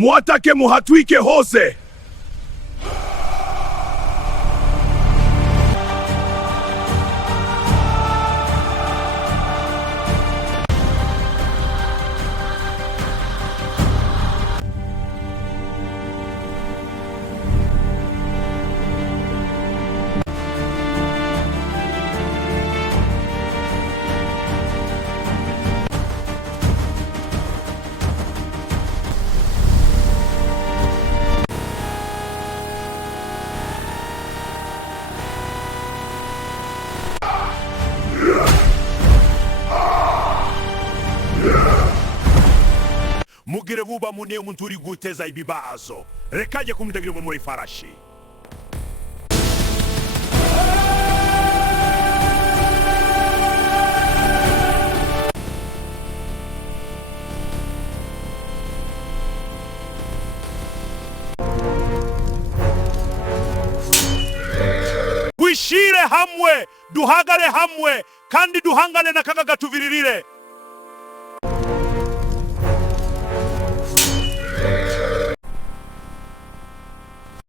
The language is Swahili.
mwatake muhatwike hose. Mugire vuba mune umuntu uri guteza ibibazo. Rekaje kumutagira muri farashi. Wishire hamwe, duhagare hamwe, kandi duhangane na kaga gatuviririre.